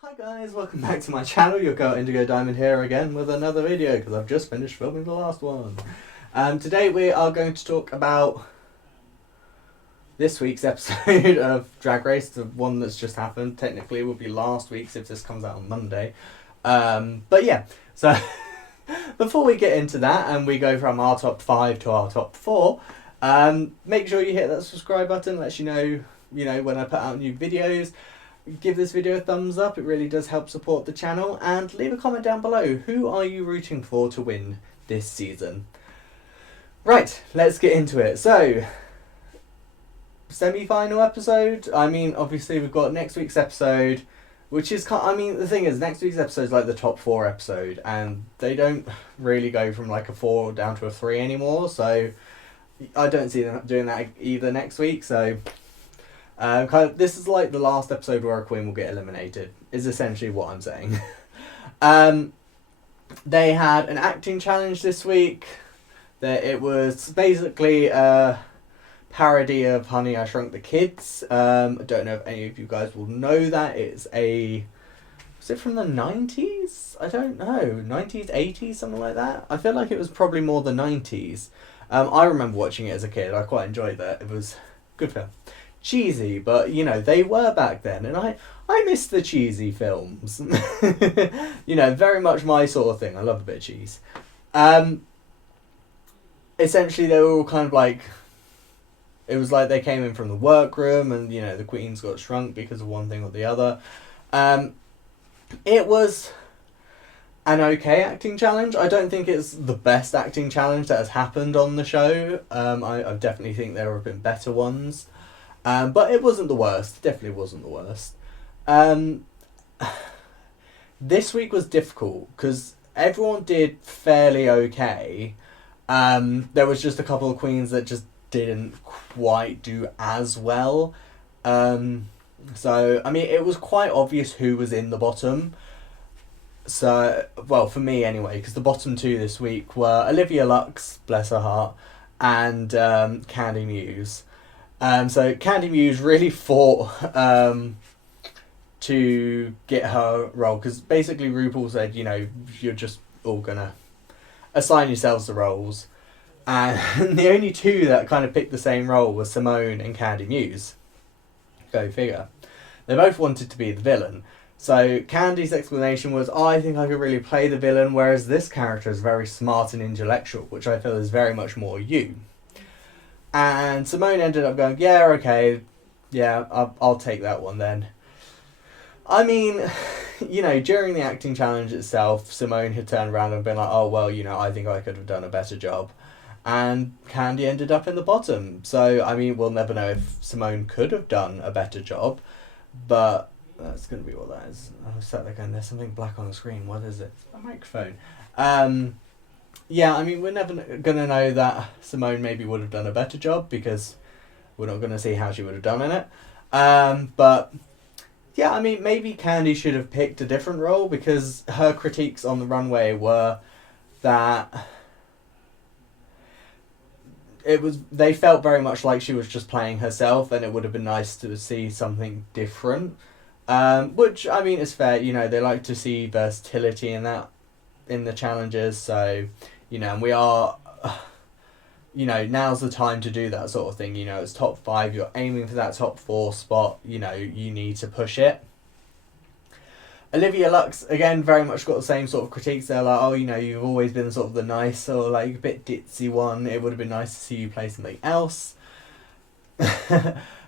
Hi guys, welcome back to my channel. Your girl Indigo Diamond here again with another video because I've just finished filming the last one. Today we are going to talk about this week's episode of Drag Race, the one that's just happened. Technically it will be last week's if this comes out on Monday. But yeah, so before we get into that and we go from our top 5 to our top 4, make sure you hit that subscribe button, lets you know when I put out new videos. Give this video a thumbs up, it really does help support the channel, and leave a comment down below. Who are you rooting for to win this season? Right, let's get into it. So, semi-final episode. I mean, obviously we've got next week's episode, which is the thing is, next week's episode is like the top 4 episode, and they don't really go from like a 4 down to a 3 anymore, so I don't see them doing that either next week, so this is like the last episode where a queen will get eliminated, is essentially what I'm saying. They had an acting challenge this week. It was basically a parody of Honey, I Shrunk the Kids. I don't know if any of you guys will know that. Was it from the 90s? I don't know. 90s, 80s, something like that? I feel like it was probably more the 90s. I remember watching it as a kid. I quite enjoyed that. It was good film. Cheesy, but they were back then, and I miss the cheesy films. Very much my sort of thing. I love a bit of cheese. Essentially they were all kind of like, it was like they came in from the workroom and the queens got shrunk because of one thing or the other. It was an okay acting challenge. I don't think it's the best acting challenge that has happened on the show. I definitely think there have been better ones. But it wasn't the worst. It definitely wasn't the worst. This week was difficult because everyone did fairly okay. There was just a couple of queens that just didn't quite do as well. So, I mean, it was quite obvious who was in the bottom. So, well, for me anyway, because the bottom 2 this week were Olivia Lux, bless her heart, and Kandy Muse. So Kandy Muse really fought to get her role, because basically RuPaul said, you're just all gonna assign yourselves the roles, and the only 2 that kind of picked the same role was Symone and Kandy Muse. Go figure. They both wanted to be the villain. So Kandy's explanation was, I think I could really play the villain, whereas this character is very smart and intellectual, which I feel is very much more you. And Symone ended up going, yeah, okay, yeah, I'll take that one then. I mean, during the acting challenge itself, Symone had turned around and been like, oh, well, I think I could have done a better job. And Kandy ended up in the bottom. So, I mean, we'll never know if Symone could have done a better job. But that's going to be what that is. I was sat there going, there's something black on the screen. What is it? It's a microphone. Yeah, I mean, we're never going to know that Symone maybe would have done a better job because we're not going to see how she would have done in it. But, yeah, I mean, maybe Kandy should have picked a different role because her critiques on the runway were that they felt very much like she was just playing herself, and it would have been nice to see something different. Which, I mean, is fair. They like to see versatility in the challenges, so and we are now's the time to do that sort of thing. It's top 5, you're aiming for that top 4 spot, you need to push it. Olivia Lux again very much got the same sort of critiques. They're like, oh, you've always been sort of the nice or like a bit ditzy one, it would have been nice to see you play something else.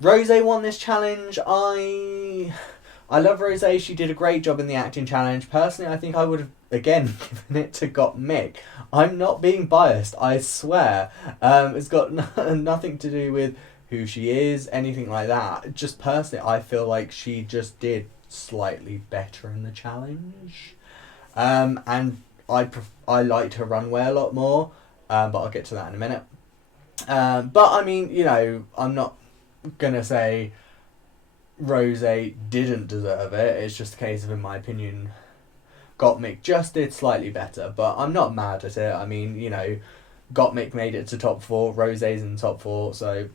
Rose won this challenge. I love Rose. She did a great job in the acting challenge. Personally, I think I would have, again, given it to Gott. I'm not being biased, I swear. It's got nothing to do with who she is, anything like that. Just personally, I feel like she just did slightly better in the challenge. And I liked her runway a lot more, but I'll get to that in a minute. But, I mean, I'm not going to say Rose didn't deserve it. It's just a case of, in my opinion, Gottmik just did slightly better, but I'm not mad at it. I mean, Gottmik made it to top 4, Rose's in top 4, so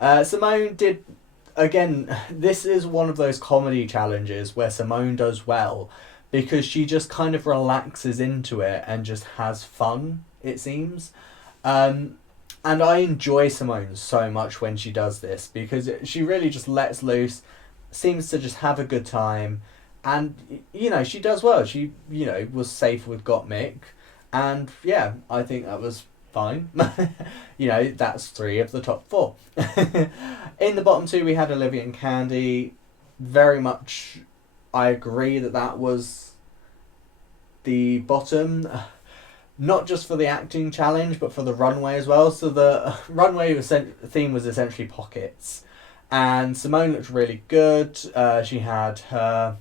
Symone did again, this is one of those comedy challenges where Symone does well because she just kind of relaxes into it and just has fun, it seems. And I enjoy Symone so much when she does this because she really just lets loose, seems to just have a good time, and she does well. She was safe with Got Mick, and yeah, I think that was fine. That's 3 of the top 4. In the bottom 2 we had Olivia and Kandy. Very much I agree that was the bottom. Not just for the acting challenge, but for the runway as well. So the runway theme was essentially pockets. And Symone looked really good. She had her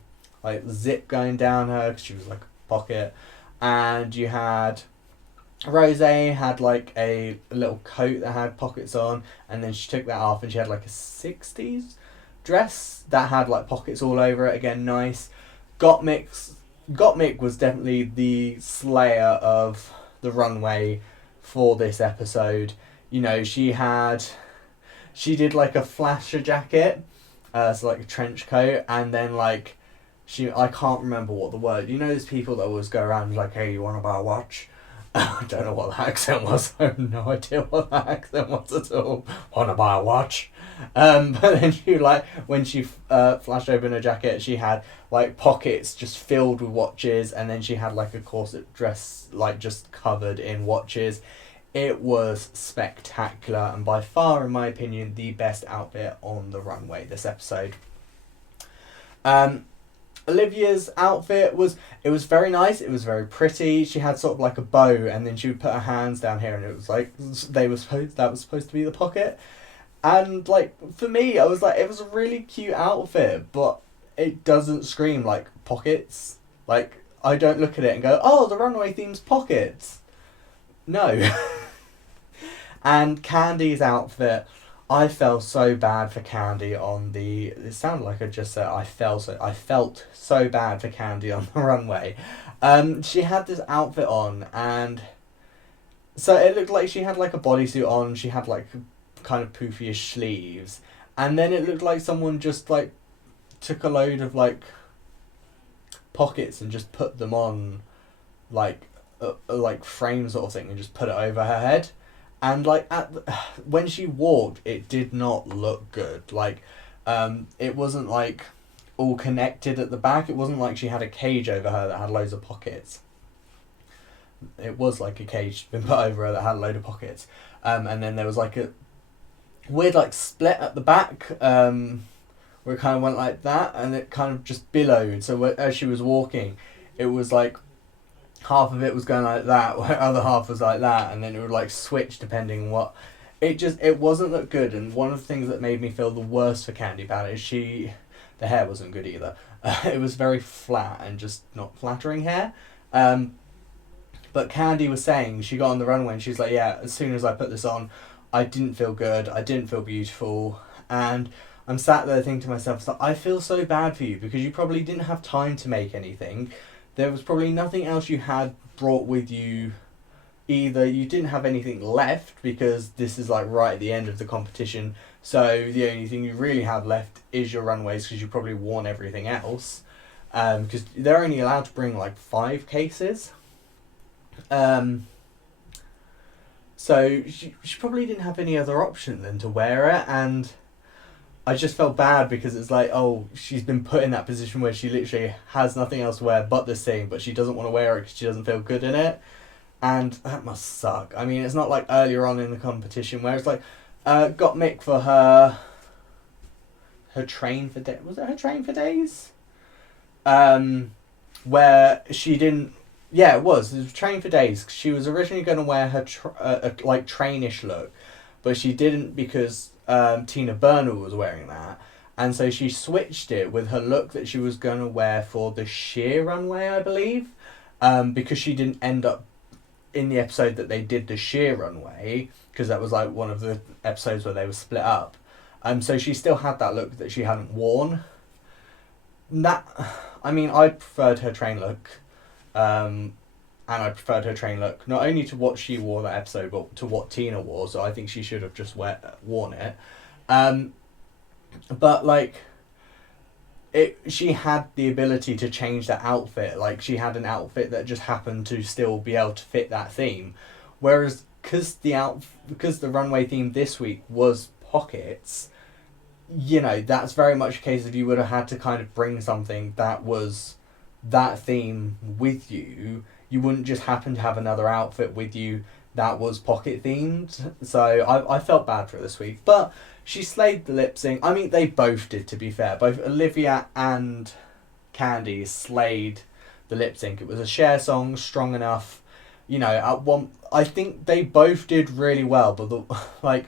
zip going down her because she was like a pocket. And you had Rose had like a little coat that had pockets on. And then she took that off and she had like a 60s dress that had like pockets all over it. Again, nice. Got Mick was definitely the slayer of the runway for this episode. She did like a flasher jacket, so like a trench coat, and then like I can't remember what the word. There's people that always go around like, hey, you want to buy a watch? I don't know what the accent was. I have no idea what the accent was at all. Want to buy a watch? But then when she flashed open her jacket, she had like pockets just filled with watches, and then she had like a corset dress like just covered in watches. It was spectacular, and by far, in my opinion, the best outfit on the runway this episode. Olivia's outfit was very nice. It was very pretty. She had sort of like a bow, and then she would put her hands down here, and it was like that was supposed to be the pocket. And like for me, I was like, it was a really cute outfit, but it doesn't scream like pockets. Like I don't look at it and go, oh, the runway theme's pockets. No. And Kandy's outfit, I felt so bad for Kandy on the. It sounded like I just said I felt so bad for Kandy on the runway. She had this outfit on, and so it looked like she had like a bodysuit on. She had like kind of poofy-ish sleeves, and then it looked like someone just like took a load of like pockets and just put them on like a like frame sort of thing and just put it over her head. And like when she walked, it did not look good. Like it wasn't like all connected at the back. It wasn't like she had a cage over her that had loads of pockets. It was like a cage been put over her that had a load of pockets. And then there was like a weird like split at the back where it kind of went like that, and it kind of just billowed. So as she was walking, it was like half of it was going like that, where other half was like that, and then it would like switch depending on what. It wasn't look good, and one of the things that made me feel the worst for Kandy about it is the hair wasn't good either. It was very flat and just not flattering hair. But Kandy was saying she got on the runway and she's like, yeah, as soon as I put this on, I didn't feel good, I didn't feel beautiful, and I'm sat there thinking to myself, I feel so bad for you because you probably didn't have time to make anything. There was probably nothing else you had brought with you. Either you didn't have anything left because this is like right at the end of the competition, so the only thing you really have left is your runways because you probably worn everything else. Because they're only allowed to bring like 5 cases. So she probably didn't have any other option than to wear it, and I just felt bad because it's like, oh, she's been put in that position where she literally has nothing else to wear but this thing, but she doesn't want to wear it because she doesn't feel good in it. And that must suck. I mean, it's not like earlier on in the competition where it's like, got Mick for her train for days. Was it her train for days? Where she didn't. Yeah, it was train for days. She was originally going to wear her like trainish look, but she didn't because Tina Burner was wearing that, and so she switched it with her look that she was going to wear for the sheer runway, I believe, because she didn't end up in the episode that they did the sheer runway, because that was like one of the episodes where they were split up. So she still had that look that she hadn't worn. I mean, I preferred her train look, and I preferred her train look not only to what she wore that episode, but to what Tina wore. So I think she should have just worn it. But like, she had the ability to change that outfit. Like, she had an outfit that just happened to still be able to fit that theme. Whereas, because the runway theme this week was pockets, you know, that's very much a case of you would have had to kind of bring something that was that theme with you. You wouldn't just happen to have another outfit with you that was pocket themed. So I felt bad for her this week. But she slayed the lip sync. I mean, they both did, to be fair. Both Olivia and Kandy slayed the lip sync. It was a Cher song, strong enough. You know, at one, I think they both did really well. But like,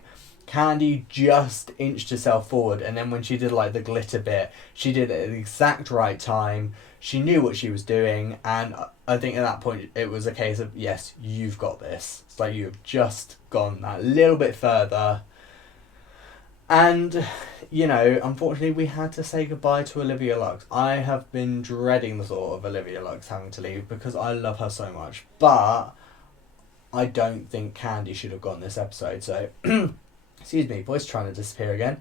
Kandy just inched herself forward, and then when she did like the glitter bit, she did it at the exact right time. She knew what she was doing, and I think at that point it was a case of, yes, you've got this. It's like you've just gone that little bit further. And, you know, unfortunately we had to say goodbye to Olivia Lux. I have been dreading the thought of Olivia Lux having to leave because I love her so much. But I don't think Kandy should have gone this episode, so... Excuse me, voice trying to disappear again.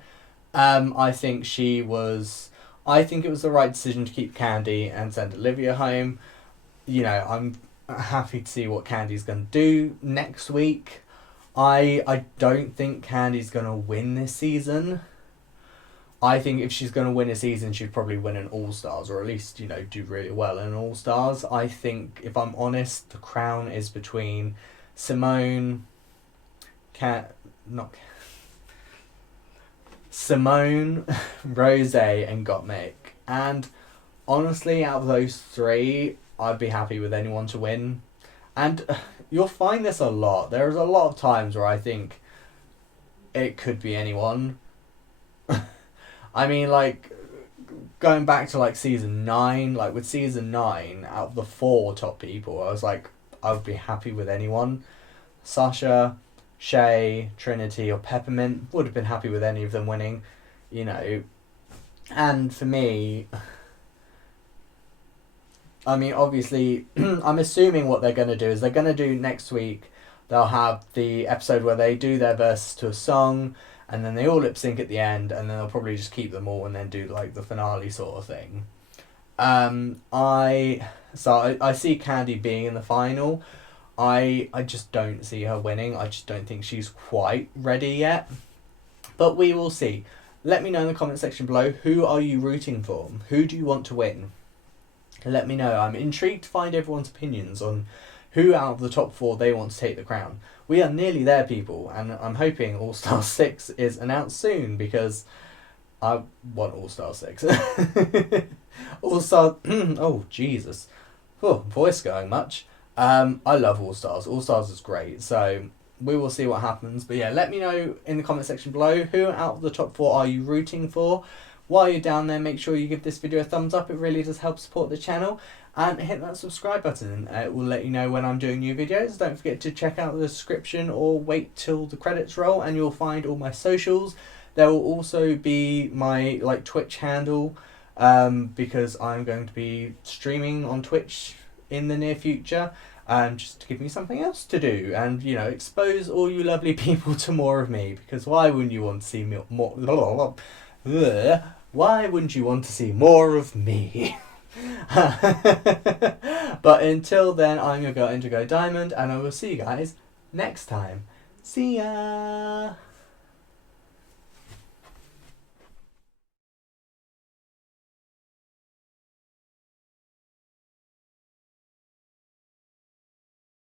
I think it was the right decision to keep Kandy and send Olivia home. You know, I'm happy to see what Kandy's going to do next week. I don't think Kandy's going to win this season. I think if she's going to win a season, she'd probably win an All-Stars, or at least, you know, do really well in an All-Stars. I think, if I'm honest, the crown is between Symone, Symone, Rose, and Gott. And honestly, out of those three, I'd be happy with anyone to win. And you'll find this a lot. There's a lot of times where I think it could be anyone. I mean, like, going back to like season 9, like with season 9, out of the 4 top people, I was like, I would be happy with anyone. Sasha, Shay, Trinity, or Peppermint, would have been happy with any of them winning, you know. And for me, I mean, obviously, I'm assuming what they're going to do is they're going to do next week, they'll have the episode where they do their verses to a song, and then they all lip sync at the end, and then they'll probably just keep them all and then do like the finale sort of thing. I see Kandy being in the final. I just don't see her winning. I just don't think she's quite ready yet. But we will see. Let me know in the comment section below, who are you rooting for? Who do you want to win? Let me know. I'm intrigued to find everyone's opinions on who out of the top 4 they want to take the crown. We are nearly there, people, and I'm hoping All-Star 6 is announced soon, because I want All-Star 6. All-Star... oh, Jesus. Oh, voice going much. I love All-Stars. All-Stars is great, so we will see what happens. But yeah, let me know in the comment section below, who out of the top 4 are you rooting for? While you're down there, make sure you give this video a thumbs up. It really does help support the channel. And hit that subscribe button. It will let you know when I'm doing new videos. Don't forget to check out the description or wait till the credits roll and you'll find all my socials. There will also be my Twitch handle, because I'm going to be streaming on Twitch in the near future, just to give me something else to do and, you know, expose all you lovely people to more of me, because why wouldn't you want to see more why wouldn't you want to see more of me? But until then, I'm your girl Indigo Diamond, and I will see you guys next time. See ya!